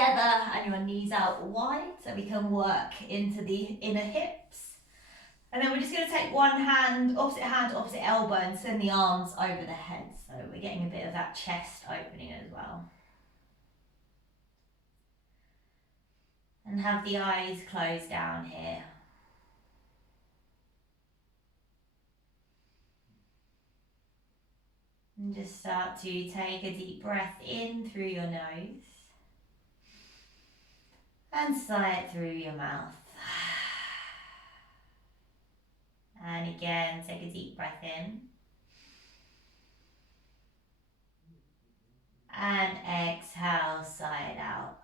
together and your knees out wide so we can work into the inner hips. And then we're just going to take one hand, opposite elbow, and send the arms over the head. So we're getting a bit of that chest opening as well. And have the eyes closed down here. And just start to take a deep breath in through your nose. And sigh it through your mouth. And again, take a deep breath in. And exhale, sigh it out.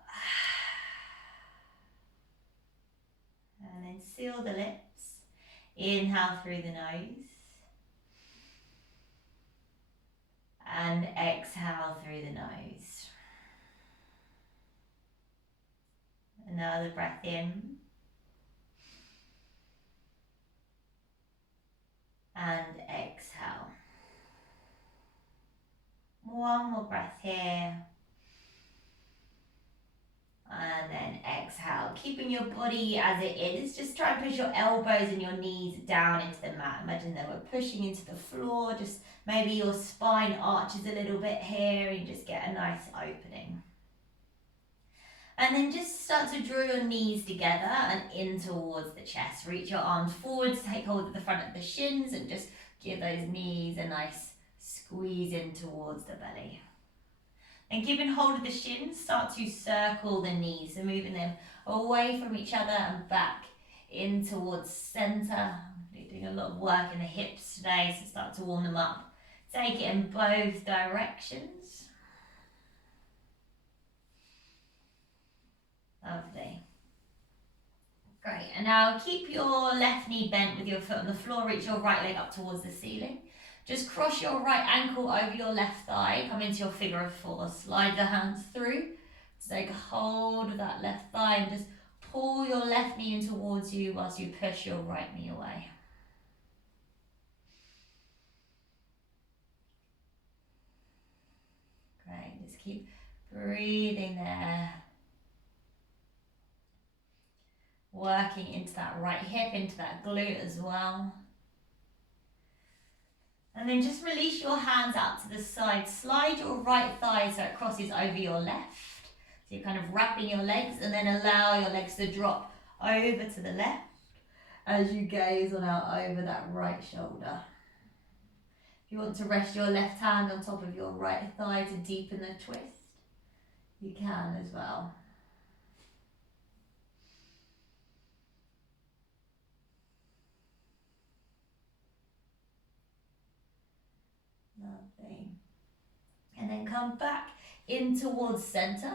And then seal the lips. Inhale through the nose. And exhale through the nose. Another breath in. And exhale. One more breath here. And then exhale. Keeping your body as it is. Just try and push your elbows and your knees down into the mat. Imagine that we're pushing into the floor. Just maybe your spine arches a little bit here and you just get a nice opening. And then just start to draw your knees together and in towards the chest. Reach your arms forward to take hold of the front of the shins and just give those knees a nice squeeze in towards the belly. And keeping hold of the shins, start to circle the knees. So moving them away from each other and back in towards center. We're doing a lot of work in the hips today, so start to warm them up. Take it in both directions. Lovely. Great, and now keep your left knee bent with your foot on the floor, reach your right leg up towards the ceiling. Just cross your right ankle over your left thigh, come into your figure of four, slide the hands through, take hold of that left thigh and just pull your left knee in towards you whilst you push your right knee away. Great, just keep breathing there. Working into that right hip, into that glute as well. And then just release your hands out to the side. Slide your right thigh so it crosses over your left. So you're kind of wrapping your legs and then allow your legs to drop over to the left as you gaze on out over that right shoulder. If you want to rest your left hand on top of your right thigh to deepen the twist, you can as well. Lovely. And then come back in towards center.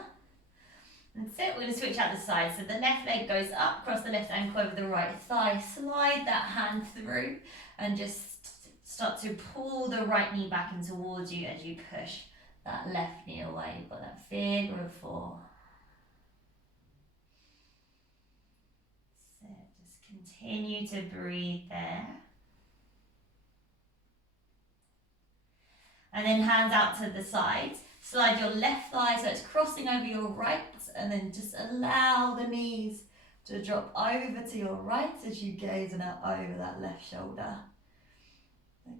That's it, we're going to switch out the side. So the left leg goes up, cross the left ankle over the right thigh, slide that hand through and just start to pull the right knee back in towards you as you push that left knee away. You've got that figure of four. So just continue to breathe there. And then hands out to the sides. Slide your left thigh so it's crossing over your right, and then just allow the knees to drop over to your right as you gaze out over that left shoulder.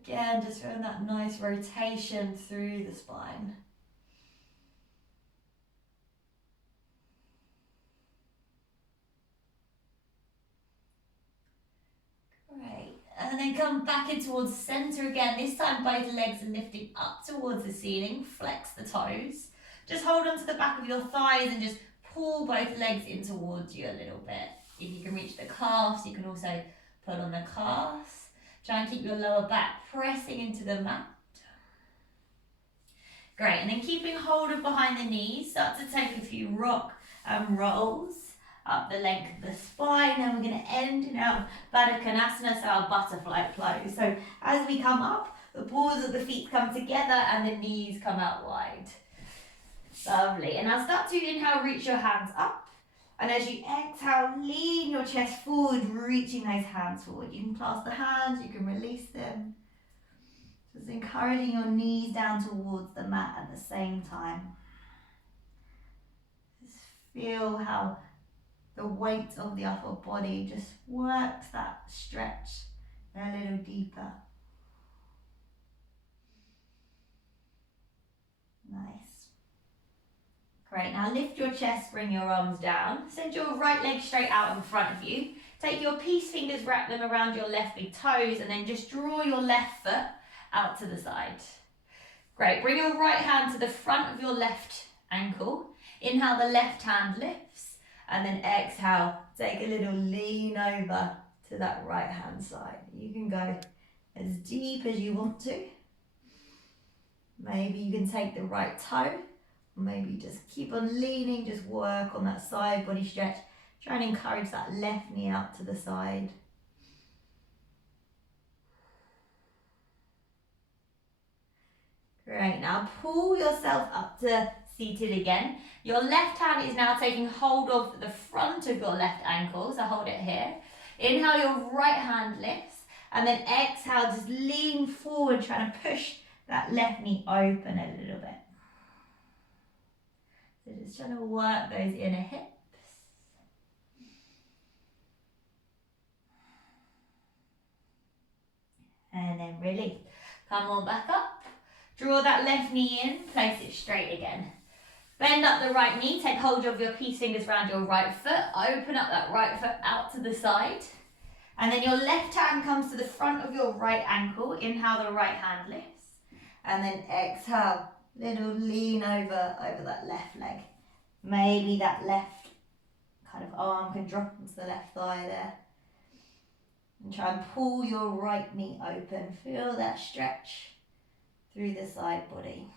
Again, just feeling that nice rotation through the spine. Great. And then come back in towards center again. This time both legs are lifting up towards the ceiling. Flex the toes. Just hold on to the back of your thighs and just pull both legs in towards you a little bit. If you can reach the calves, you can also pull on the calves. Try and keep your lower back pressing into the mat. Great, and then keeping hold of behind the knees, start to take a few rock and rolls up the length of the spine, and we're going to end in our Baddha Konasana, so our butterfly pose. So as we come up, the balls of the feet come together and the knees come out wide. Lovely, and now start to inhale, reach your hands up, and as you exhale, lean your chest forward, reaching those hands forward. You can clasp the hands, you can release them. Just encouraging your knees down towards the mat at the same time. Just feel how the weight of the upper body just works that stretch a little deeper. Nice. Great, now lift your chest, bring your arms down. Send your right leg straight out in front of you. Take your peace fingers, wrap them around your left big toes, and then just draw your left foot out to the side. Great, bring your right hand to the front of your left ankle. Inhale, the left hand lifts, and then exhale, take a little lean over to that right hand side. You can go as deep as you want to. Maybe you can take the right toe, maybe just keep on leaning, just work on that side body stretch. Try and encourage that left knee out to the side. Great, now pull yourself up to seated again. Your left hand is now taking hold of the front of your left ankle, so hold it here. Inhale, your right hand lifts, and then exhale, just lean forward, trying to push that left knee open a little bit. So just trying to work those inner hips. And then release. Come on back up. Draw that left knee in, place it straight again. Bend up the right knee, take hold of your peace fingers around your right foot, open up that right foot out to the side. And then your left hand comes to the front of your right ankle. Inhale, the right hand lifts. And then exhale, little lean over that left leg. Maybe that left kind of arm can drop onto the left thigh there. And try and pull your right knee open. Feel that stretch through the side body.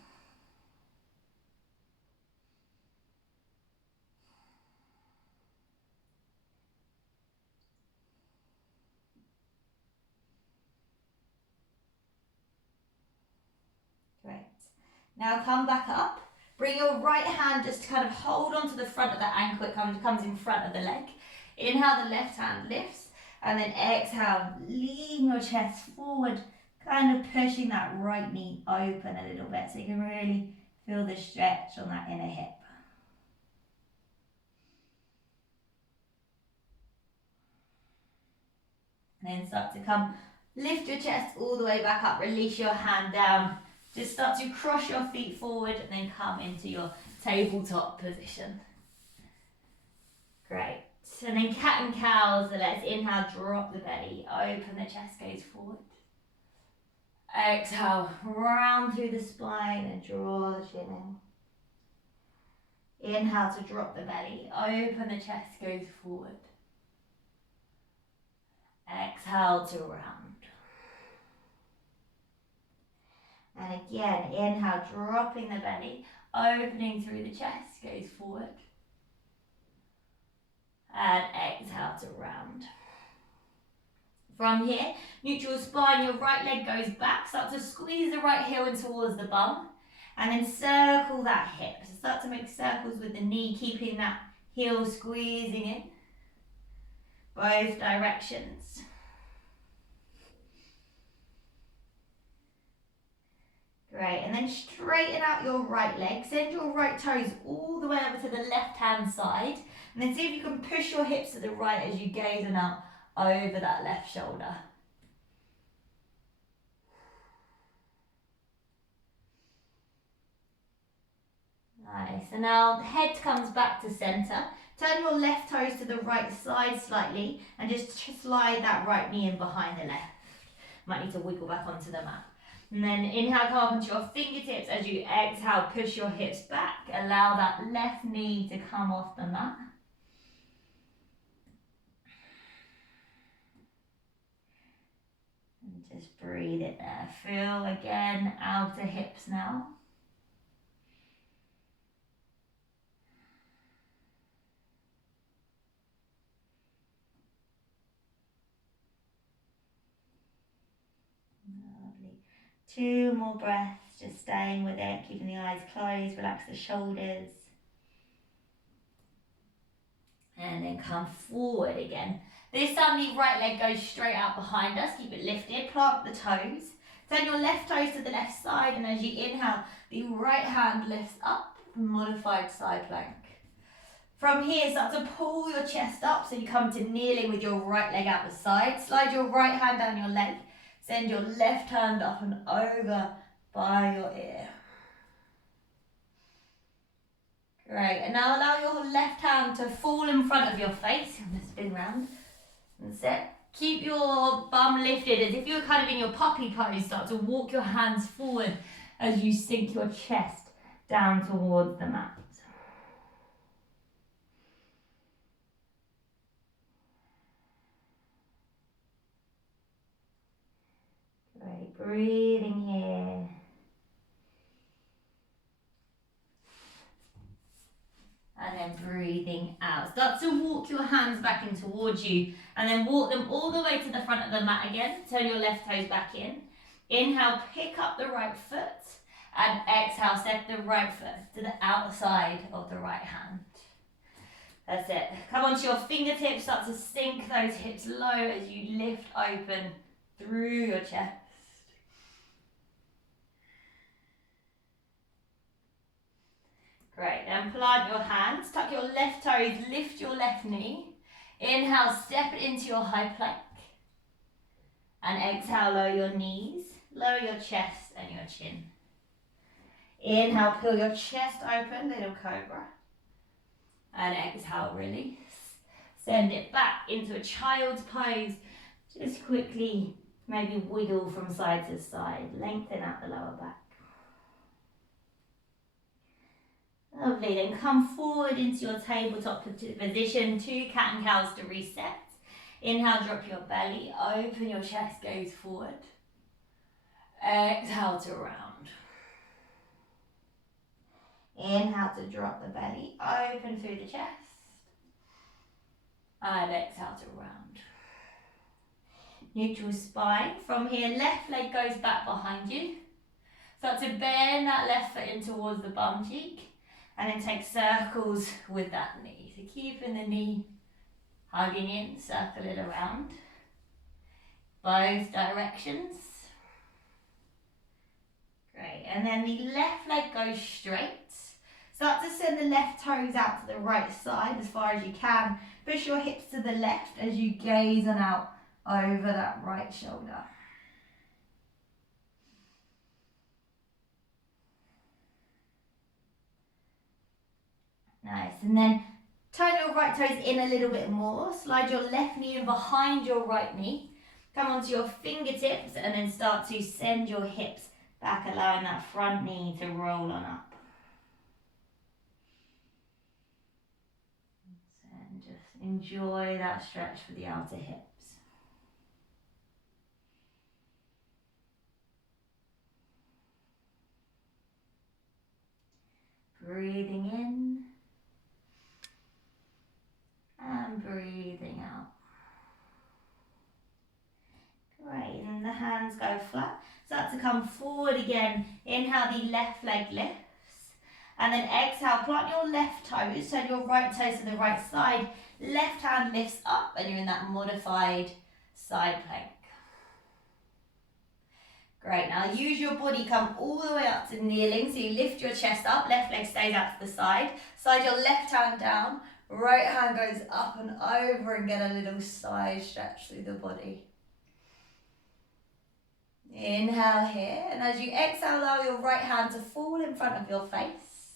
Great. Now come back up. Bring your right hand just to kind of hold on to the front of the ankle. It comes in front of the leg. Inhale, the left hand lifts. And then exhale, lean your chest forward, kind of pushing that right knee open a little bit so you can really feel the stretch on that inner hip. And then start to come, lift your chest all the way back up, release your hand down. Just start to cross your feet forward and then come into your tabletop position. Great. And then cat and cow, so let's inhale, drop the belly, open the chest, gaze forward. Exhale, round through the spine and draw the chin in. Inhale to drop the belly, open the chest, gaze forward. Exhale to round. And again, inhale, dropping the belly, opening through the chest, gaze forward. And exhale to round. From here, neutral spine, your right leg goes back. Start to squeeze the right heel in towards the bum. And then circle that hip. So start to make circles with the knee, keeping that heel squeezing in. Both directions. Great, and then straighten out your right leg. Send your right toes all the way over to the left-hand side. And then see if you can push your hips to the right as you gaze and out over that left shoulder. Nice, and now the head comes back to center. Turn your left toes to the right side slightly and just slide that right knee in behind the left. Might need to wiggle back onto the mat. And then inhale, come up onto your fingertips. As you exhale, push your hips back. Allow that left knee to come off the mat. And just breathe it there. Feel again, outer hips now. Lovely. 2 more breaths, just staying with it, keeping the eyes closed, relax the shoulders. And then come forward again. This time the right leg goes straight out behind us, keep it lifted, plant the toes. Turn your left toes to the left side, and as you inhale, the right hand lifts up, modified side plank. From from here, start to pull your chest up so you come to kneeling with your right leg out the side. Slide your right hand down your leg. Send your left hand up and over by your ear. Great, and now allow your left hand to fall in front of your face. I'm going to spin round and sit. Keep your bum lifted as if you're kind of in your puppy pose. Start to walk your hands forward as you sink your chest down towards the mat. Great, breathing here. And then breathing out. Start to walk your hands back in towards you and then walk them all the way to the front of the mat again. Turn your left toes back in. Inhale, pick up the right foot and exhale, step the right foot to the outside of the right hand. That's it. Come onto your fingertips, start to sink those hips low as you lift open through your chest. Great, then plant your hands, tuck your left toes, lift your left knee. Inhale, step it into your high plank. And exhale, lower your knees, lower your chest and your chin. Inhale, peel your chest open, little cobra. And exhale, release. Send it back into a child's pose. Just quickly, maybe wiggle from side to side, lengthen out the lower back. Lovely, then come forward into your tabletop position, 2 cat and cows to reset. Inhale, drop your belly, open your chest, gaze forward. Exhale to round. Inhale to drop the belly, open through the chest. And exhale to round. Neutral spine. From here, left leg goes back behind you. Start to bend that left foot in towards the bum cheek. And then take circles with that knee. So keeping the knee hugging in, circle it around. Both directions. Great, and then the left leg goes straight. Start to send the left toes out to the right side as far as you can. Push your hips to the left as you gaze on out over that right shoulder. Nice, and then turn your right toes in a little bit more. Slide your left knee in behind your right knee. Come onto your fingertips and then start to send your hips back, allowing that front knee to roll on up. And just enjoy that stretch for the outer hips. Breathing in. And breathing out. Great, and the hands go flat. Start to come forward again. Inhale, the left leg lifts. And then exhale, plant your left toes, turn your right toes to the right side. Left hand lifts up and you're in that modified side plank. Great, now use your body, come all the way up to kneeling. So you lift your chest up, left leg stays out to the side. Slide your left hand down. Right hand goes up and over and get a little side stretch through the body. Inhale here, and as you exhale, allow your right hand to fall in front of your face.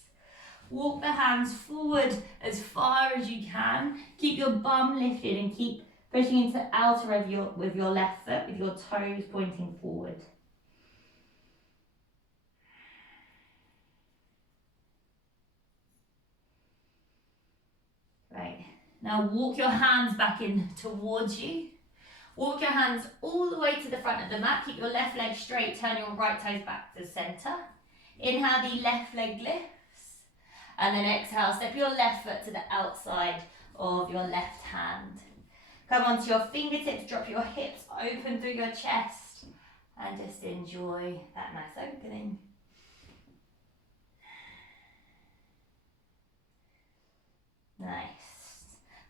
Walk the hands forward as far as you can. Keep your bum lifted and keep pushing into the outer of with your left foot, with your toes pointing forward. Right, now walk your hands back in towards you. Walk your hands all the way to the front of the mat. Keep your left leg straight, turn your right toes back to the center. Inhale, the left leg lifts. And then exhale, step your left foot to the outside of your left hand. Come onto your fingertips, drop your hips open through your chest. And just enjoy that nice opening. Nice.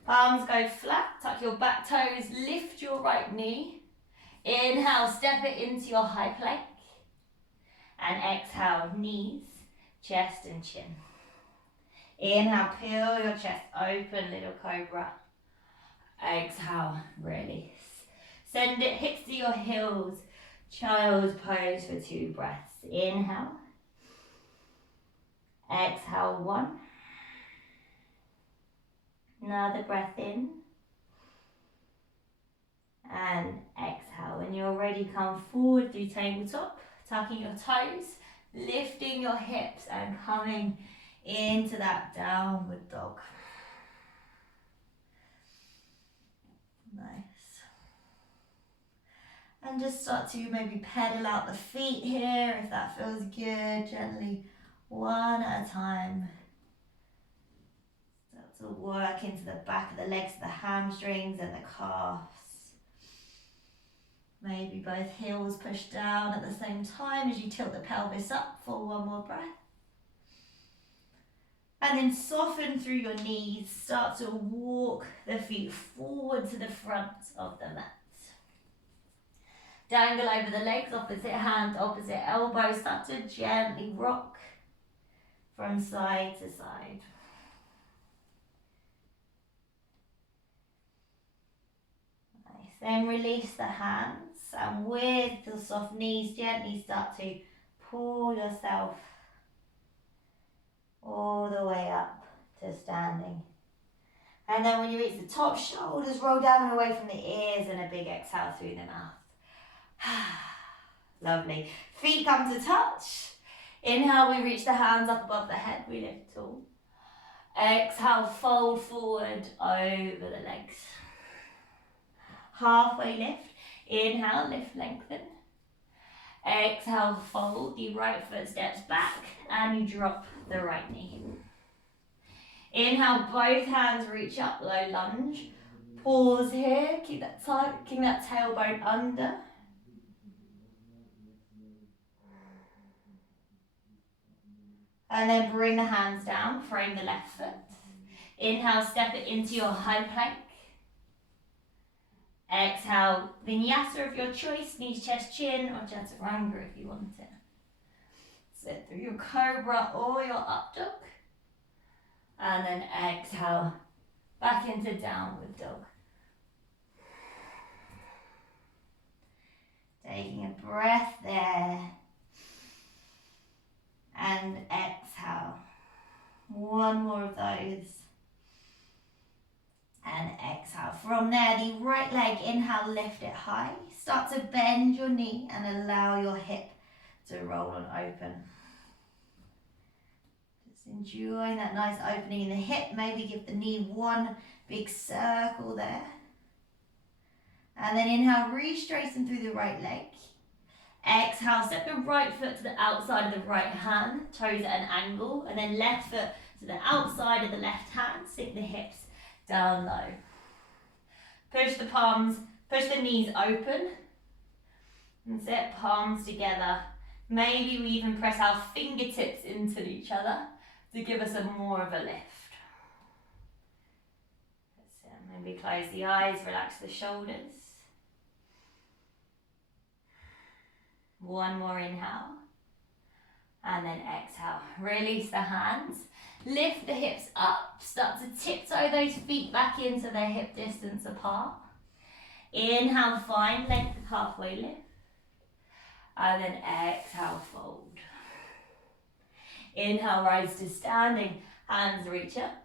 Palms go flat, tuck your back toes, lift your right knee. Inhale, step it into your high plank. And exhale, knees, chest and chin. Inhale, peel your chest open, little cobra. Exhale, release. Send it hips to your heels. Child's pose for 2 breaths. Inhale. Exhale, 1. Another breath in. And exhale. When you're ready, come forward through tabletop, tucking your toes, lifting your hips and coming into that downward dog. Nice. And just start to maybe pedal out the feet here if that feels good. Gently, one at a time. Start to work into the back of the legs, the hamstrings and the calves. Maybe both heels push down at the same time as you tilt the pelvis up for 1 more breath. And then soften through your knees. Start to walk the feet forward to the front of the mat. Dangle over the legs, opposite hand, opposite elbow. Start to gently rock from side to side. Nice. Then release the hands, and with the soft knees, gently start to pull yourself all the way up to standing. And then when you reach the top, shoulders roll down and away from the ears, and a big exhale through the mouth. Lovely. Feet come to touch. Inhale, we reach the hands up above the head, we lift tall. Exhale, fold forward over the legs. Halfway lift. Inhale, lift, lengthen. Exhale, fold, the right foot steps back and you drop the right knee. Inhale, both hands reach up, low lunge. Pause here, keep that tight, keep that tailbone under. And then bring the hands down, frame the left foot. Inhale, step it into your high plank. Exhale, vinyasa of your choice, knees, chest, chin, or chaturanga if you want it. Sit through your cobra or your up dog. And then exhale, back into downward dog. Taking a breath there. And exhale. 1 more of those. And exhale. From there, the right leg, inhale, lift it high. Start to bend your knee and allow your hip to roll on open. Just enjoying that nice opening in the hip. Maybe give the knee 1 big circle there. And then inhale, re-straighten through the right leg. Exhale, step the right foot to the outside of the right hand, toes at an angle, and then left foot to the outside of the left hand, sink the hips down low. Push the palms, push the knees open, and sit palms together. Maybe we even press our fingertips into each other to give us more of a lift. Maybe close the eyes, relax the shoulders. 1 more inhale. And then exhale. Release the hands. Lift the hips up. Start to tiptoe those feet back in so they're hip distance apart. Inhale, find length of halfway lift. And then exhale, fold. Inhale, rise to standing. Hands reach up.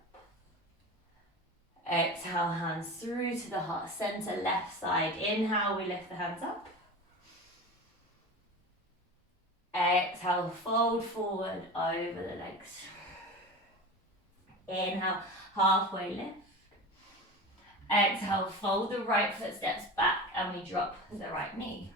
Exhale, hands through to the heart center, left side. Inhale, we lift the hands up. Exhale, fold forward over the legs. Inhale, halfway lift. Exhale, fold the right foot steps back and we drop the right knee.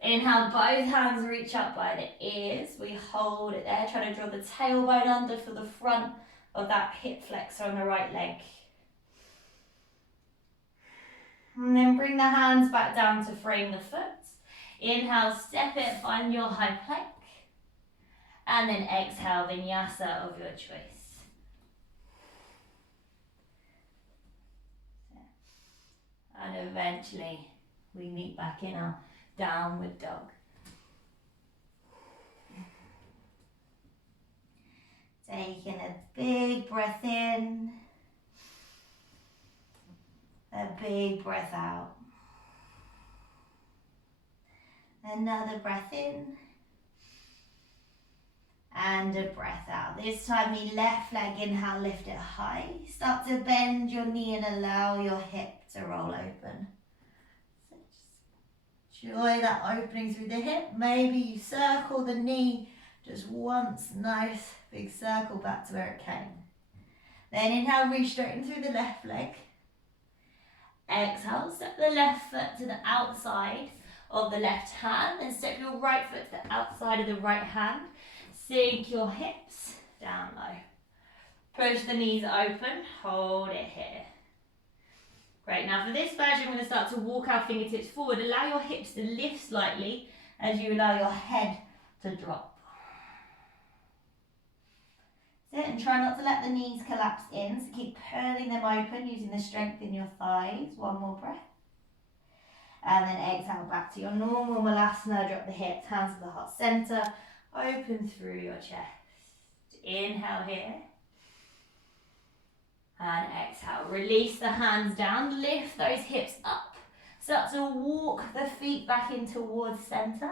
Inhale, both hands reach up by the ears. We hold it there, trying to draw the tailbone under for the front of that hip flexor on the right leg. And then bring the hands back down to frame the foot. Inhale, step it, find your high plank. And then exhale, vinyasa of your choice. And eventually we meet back in our downward dog. Taking a big breath in, a big breath out. Another breath in, and a breath out. This time the left leg, inhale, lift it high. Start to bend your knee and allow your hip to roll open. So just enjoy that opening through the hip. Maybe you circle the knee just once, nice big circle back to where it came. Then inhale, reach straighten through the left leg. Exhale, step the left foot to the outside of the left hand, and step your right foot to the outside of the right hand. Sink your hips down low. Push the knees open, hold it here. Great, now for this version, we're going to start to walk our fingertips forward. Allow your hips to lift slightly as you allow your head to drop. Sit and try not to let the knees collapse in, so keep curling them open using the strength in your thighs. One more breath. And then exhale back to your normal Malasana. Drop the hips, hands to the heart center. Open through your chest. Inhale here. And exhale. Release the hands down. Lift those hips up. Start to walk the feet back in towards center.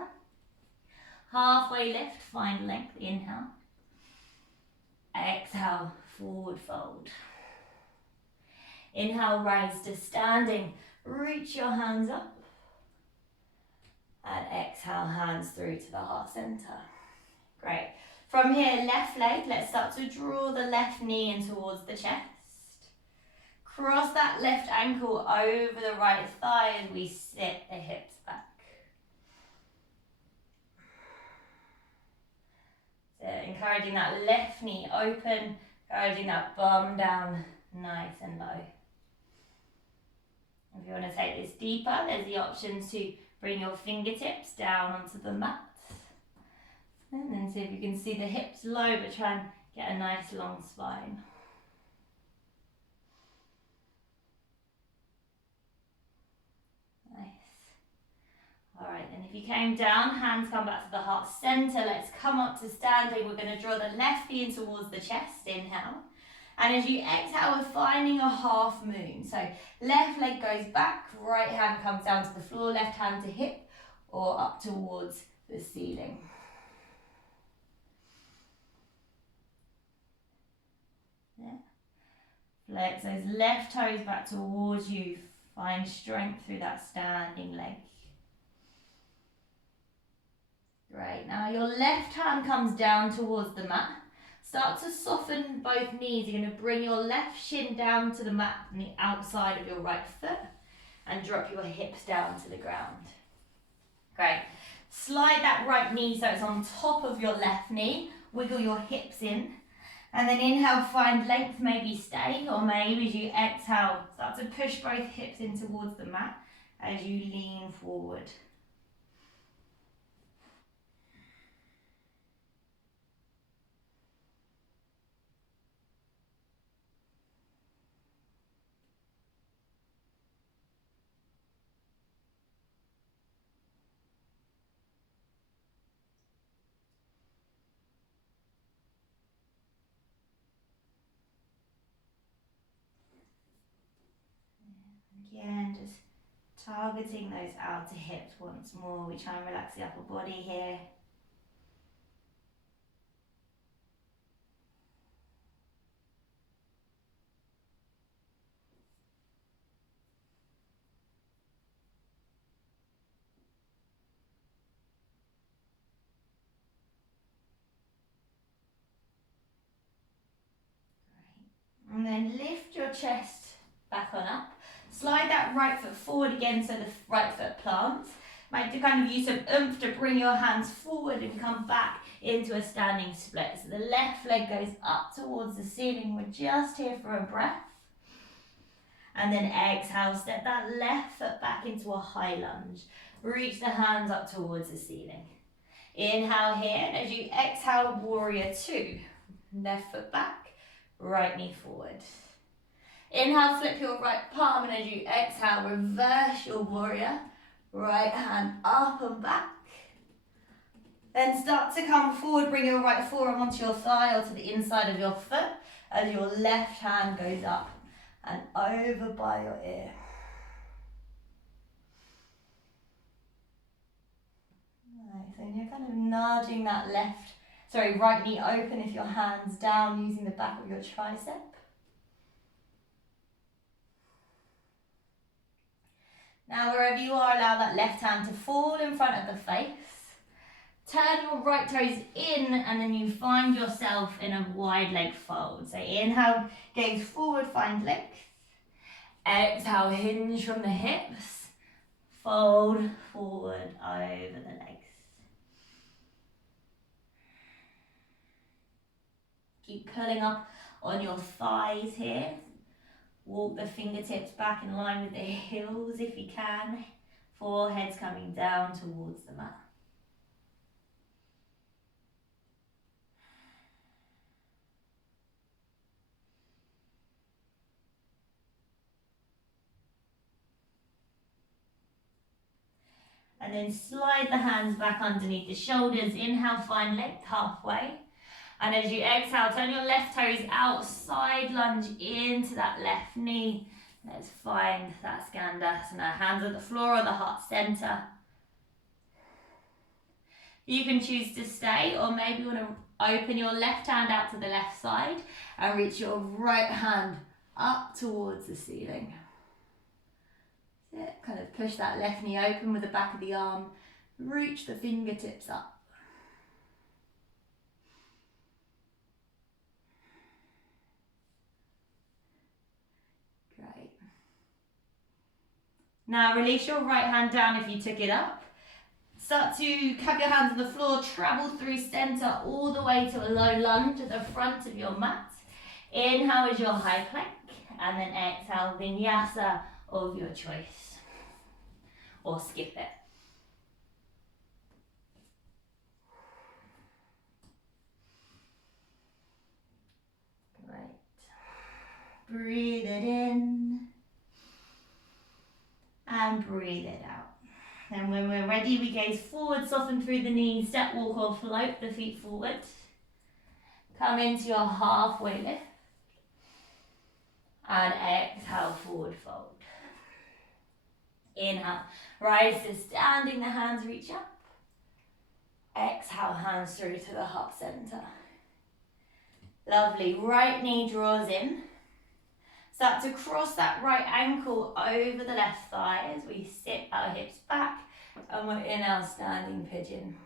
Halfway lift. Find length. Inhale. Exhale. Forward fold. Inhale. Rise to standing. Reach your hands up. And exhale. Hands through to the heart center. Great. From here, left leg, let's start to draw the left knee in towards the chest. Cross that left ankle over the right thigh as we sit the hips back. So encouraging that left knee open, encouraging that bum down nice and low. If you want to take this deeper, there's the option to bring your fingertips down onto the mat. And then see if you can see the hips low, but try and get a nice long spine. Nice. All right, then if you came down, hands come back to the heart center. Let's come up to standing. We're going to draw the left knee in towards the chest. Inhale. And as you exhale, we're finding a half moon. So left leg goes back, right hand comes down to the floor, left hand to hip or up towards the ceiling. Yeah. Flex those left toes back towards you. Find strength through that standing leg. Great. Now your left hand comes down towards the mat. Start to soften both knees. You're going to bring your left shin down to the mat and the outside of your right foot and drop your hips down to the ground. Great. Slide that right knee so it's on top of your left knee. Wiggle your hips in. And then inhale, find length, maybe stay, or maybe as you exhale, start to push both hips in towards the mat as you lean forward. Again, just targeting those outer hips once more. We try and relax the upper body here. Great. And then lift your chest back on up. Slide that right foot forward again so the right foot plants. Might to kind of use some oomph to bring your hands forward and come back into a standing split. So the left leg goes up towards the ceiling. We're just here for a breath. And then exhale, step that left foot back into a high lunge. Reach the hands up towards the ceiling. Inhale here, and as you exhale, warrior two. Left foot back, right knee forward. Inhale, flip your right palm, and as you exhale, reverse your warrior. Right hand up and back. Then start to come forward, bring your right forearm onto your thigh or to the inside of your foot as your left hand goes up and over by your ear. Nice, and you're kind of nudging that right knee open if your hand's down using the back of your tricep. Now wherever you are, allow that left hand to fall in front of the face. Turn your right toes in and then you find yourself in a wide leg fold. So inhale, gaze forward, find length. Exhale, hinge from the hips. Fold forward over the legs. Keep pulling up on your thighs here. Walk the fingertips back in line with the heels if you can. Forehead's coming down towards the mat. And then slide the hands back underneath the shoulders. Inhale, find length halfway. And as you exhale, turn your left toes out, side lunge into that left knee. Let's find that Skandasana. Hands on the floor or the heart center. You can choose to stay, or maybe you want to open your left hand out to the left side and reach your right hand up towards the ceiling. Kind of push that left knee open with the back of the arm. Reach the fingertips up. Great. Now release your right hand down if you took it up. Start to cup your hands on the floor, travel through center all the way to a low lunge at the front of your mat. Inhale is your high plank, and then exhale, vinyasa of your choice. Or skip it. Great. Breathe it in. And breathe it out. And when we're ready, we gaze forward, soften through the knees, step, walk or float the feet forward. Come into your halfway lift. And exhale, forward fold. Inhale, rise to standing, the hands reach up. Exhale, hands through to the heart center. Lovely, right knee draws in. Start to cross that right ankle over the left thigh as we sit our hips back and we're in our standing pigeon.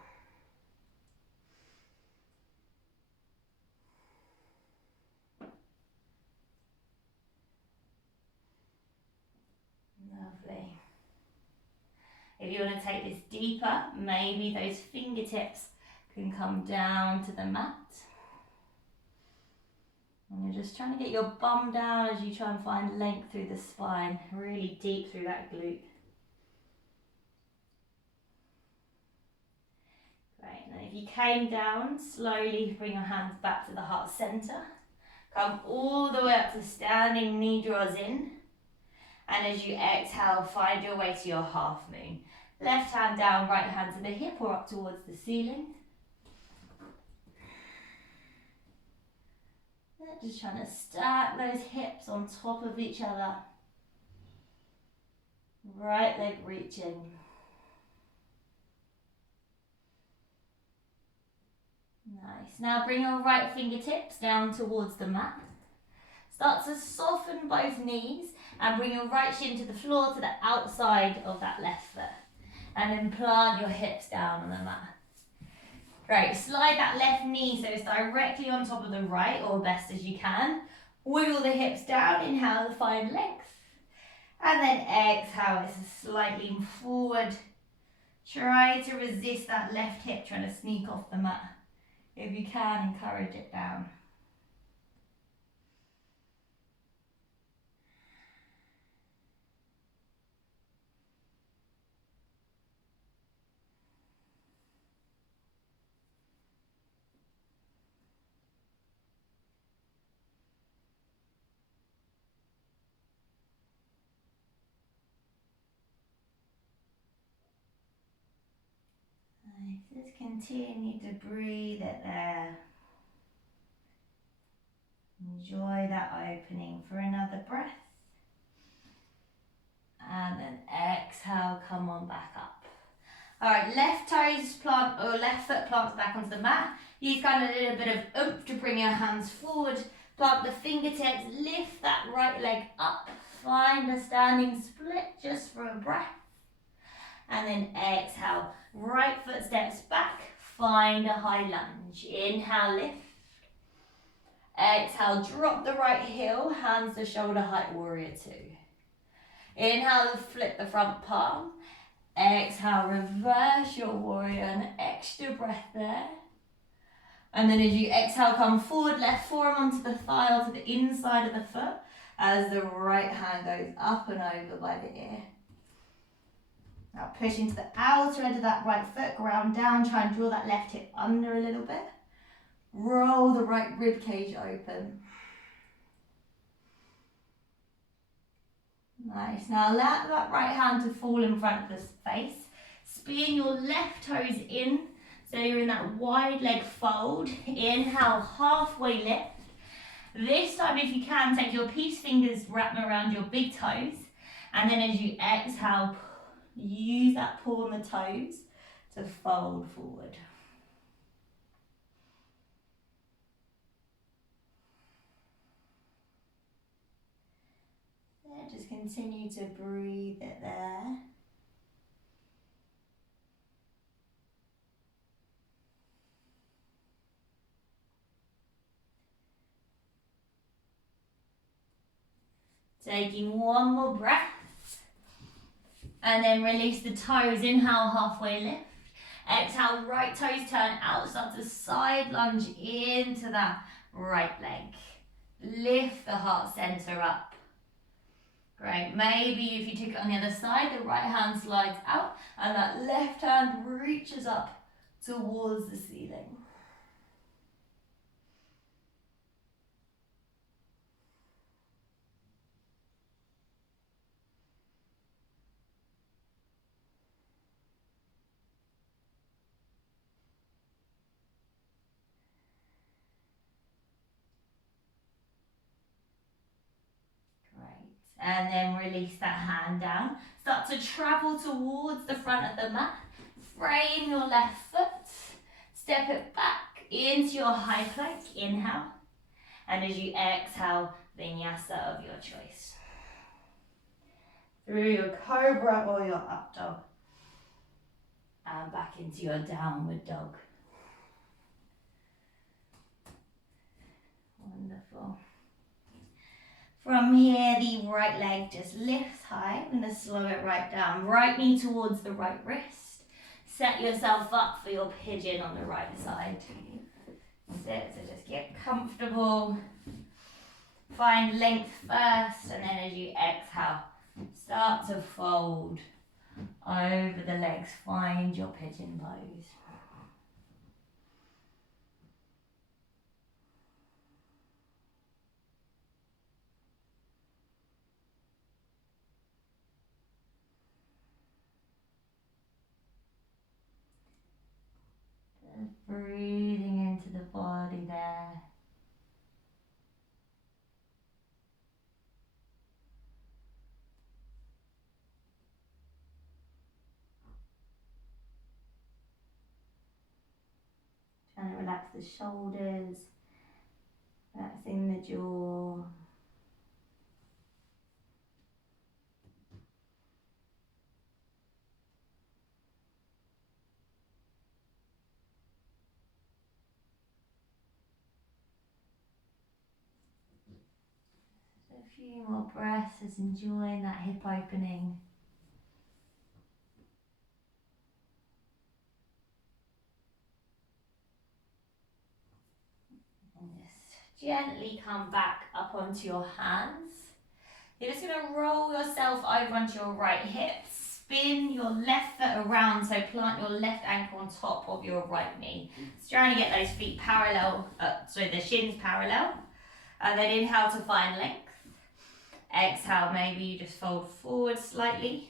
Lovely. If you want to take this deeper, maybe those fingertips can come down to the mat. And you're just trying to get your bum down as you try and find length through the spine, really deep through that glute. Great, and then if you came down, slowly bring your hands back to the heart center. Come all the way up to standing, knee draws in. And as you exhale, find your way to your half moon. Left hand down, right hand to the hip or up towards the ceiling. Just trying to stack those hips on top of each other. Right leg reaching. Nice. Now bring your right fingertips down towards the mat. Start to soften both knees and bring your right shin to the floor to the outside of that left foot. And then plant your hips down on the mat. Great, slide that left knee so it's directly on top of the right, or best as you can. Wiggle the hips down, inhale to find length. And then exhale, it's slightly forward. Try to resist that left hip trying to sneak off the mat. If you can, encourage it down. Just continue to breathe it there. Enjoy that opening for another breath. And then exhale, come on back up. Alright, left toes plant, or left foot plants back onto the mat. Use kind of a little bit of oomph to bring your hands forward. Plant the fingertips, lift that right leg up. Find a standing split just for a breath. And then exhale, right foot steps back. Find a high lunge. Inhale, lift. Exhale, drop the right heel, hands to shoulder height, warrior two. Inhale, flip the front palm. Exhale, reverse your warrior, an extra breath there. And then as you exhale, come forward, left forearm onto the thigh or to the inside of the foot as the right hand goes up and over by the ear. Now push into the outer edge of that right foot, ground down, try and draw that left hip under a little bit. Roll the right rib cage open. Nice. Now allow that right hand to fall in front of the face. Spin your left toes in, so you're in that wide leg fold. Inhale, halfway lift. This time, if you can, take your peace fingers, wrap them around your big toes. And then as you exhale, use that pull on the toes to fold forward. Just continue to breathe it there. Taking one more breath. And then release the toes. Inhale, halfway lift. Exhale, right toes turn out. Start to side lunge into that right leg. Lift the heart center up. Great, maybe if you took it on the other side, the right hand slides out and that left hand reaches up towards the ceiling. And then release that hand down. Start to travel towards the front of the mat. Frame your left foot. Step it back into your high plank. Inhale. And as you exhale, vinyasa of your choice. Through your cobra or your up dog. And back into your downward dog. Wonderful. From here, the right leg just lifts high. I'm going to slow it right down. Right knee towards the right wrist. Set yourself up for your pigeon on the right side. Sit, so just get comfortable. Find length first, and then as you exhale, start to fold over the legs. Find your pigeon pose. Breathing into the body there. Trying to relax the shoulders, relaxing the jaw. A few more breaths, just enjoying that hip opening. And just gently come back up onto your hands. You're just going to roll yourself over onto your right hip. Spin your left foot around, so plant your left ankle on top of your right knee. Just trying to get those feet parallel, the shins parallel. And then inhale to find length. Exhale, maybe you just fold forward slightly.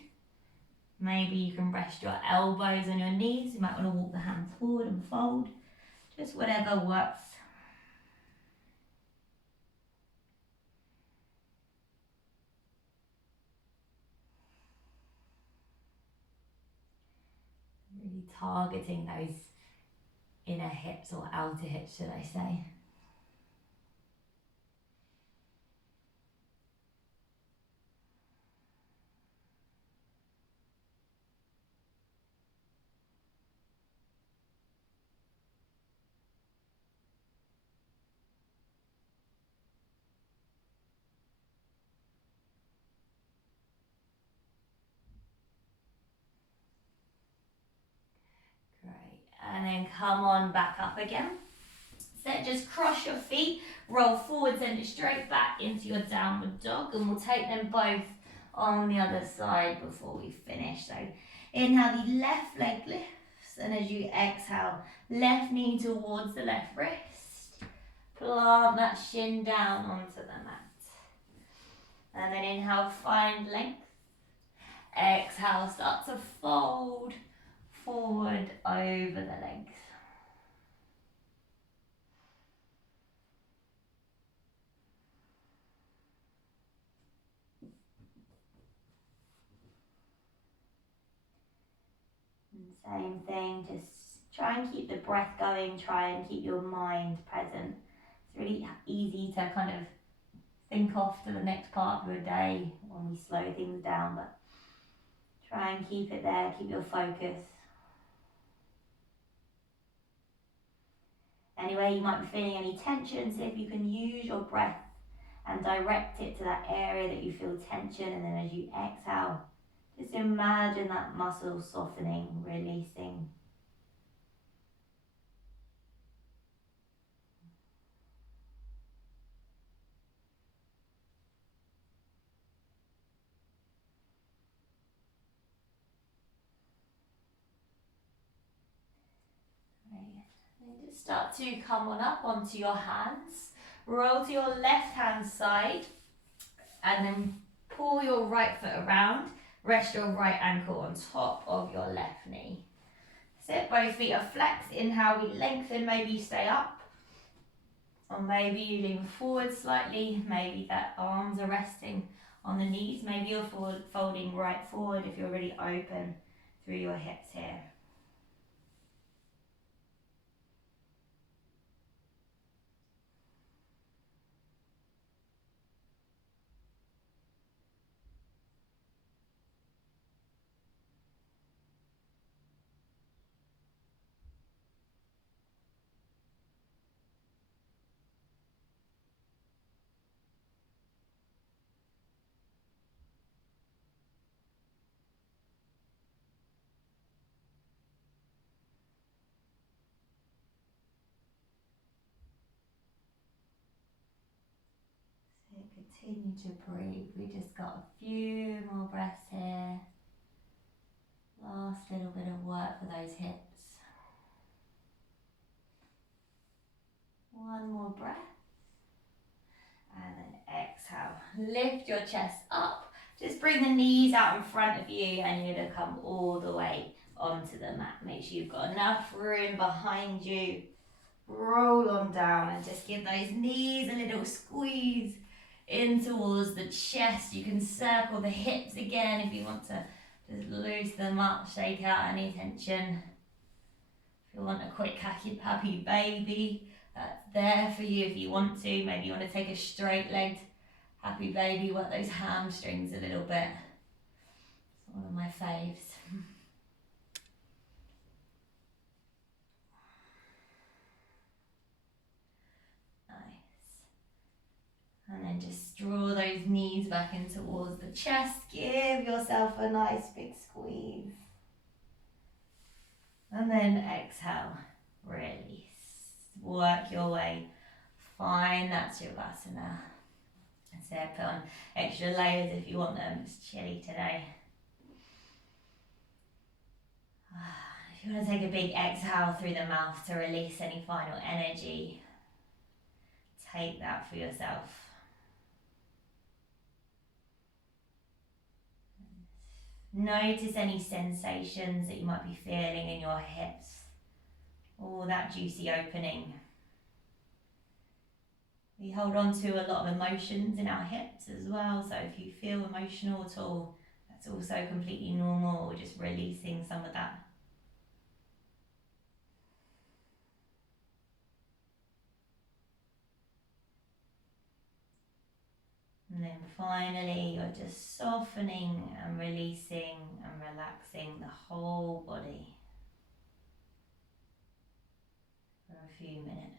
Maybe you can rest your elbows on your knees. You might want to walk the hands forward and fold. Just whatever works. Really targeting those inner hips or outer hips, should I say. Great. And then come on back up again. So just cross your feet, roll forward, send it straight back into your downward dog, and we'll take them both on the other side before we finish. So inhale, the left leg lifts, and as you exhale, left knee towards the left wrist. Plant that shin down onto the mat. And then inhale, find length. Exhale, start to fold forward over the legs. Same thing, just try and keep the breath going, try and keep your mind present. It's really easy to kind of think off to the next part of your day when we slow things down, but try and keep it there, keep your focus. Anyway, you might be feeling any tension, so if you can use your breath and direct it to that area that you feel tension, and then as you exhale, just imagine that muscle softening, releasing. And just start to come on up onto your hands. Roll to your left hand side and then pull your right foot around. Rest your right ankle on top of your left knee. Sit, both feet are flexed. Inhale, we lengthen, maybe you stay up. Or maybe you lean forward slightly. Maybe that arms are resting on the knees. Maybe you're folding right forward if you're really open through your hips here. Continue to breathe. We just got a few more breaths here. Last little bit of work for those hips. One more breath. And then exhale. Lift your chest up. Just bring the knees out in front of you and you're going to come all the way onto the mat. Make sure you've got enough room behind you. Roll on down and just give those knees a little squeeze in towards the chest. You can circle the hips again if you want to just loose them up, shake out any tension. If you want a quick happy baby, that's there for you if you want to. Maybe you want to take a straight legged happy baby, work those hamstrings a little bit. It's one of my faves. And then just draw those knees back in towards the chest. Give yourself a nice big squeeze. And then exhale, release. Work your way. Find that Shavasana. So put on extra layers if you want them. It's chilly today. If you want to take a big exhale through the mouth to release any final energy, take that for yourself. Notice any sensations that you might be feeling in your hips. All that juicy opening. We hold on to a lot of emotions in our hips as well, so if you feel emotional at all, that's also completely normal. We're just releasing some of that. And then finally, you're just softening and releasing and relaxing the whole body for a few minutes.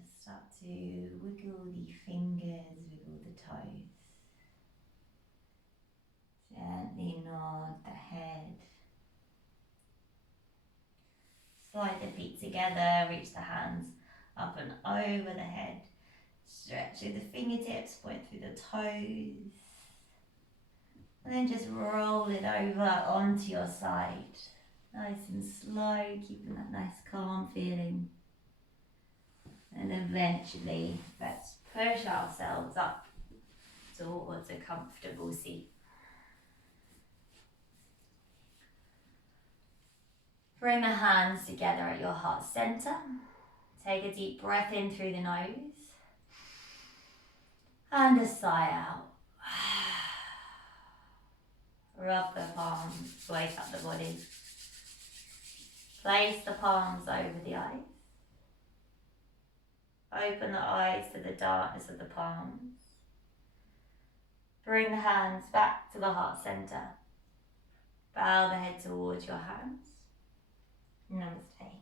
Just start to wiggle the fingers, wiggle the toes. Gently nod the head. Slide the feet together, reach the hands up and over the head. Stretch through the fingertips, point through the toes. And then just roll it over onto your side. Nice and slow, keeping that nice calm feeling. And eventually, let's push ourselves up towards a comfortable seat. Bring the hands together at your heart center. Take a deep breath in through the nose. And a sigh out. Rub the palms, wake up the body. Place the palms over the eyes. Open the eyes to the darkness of the palms. Bring the hands back to the heart center. Bow the head towards your hands. Namaste.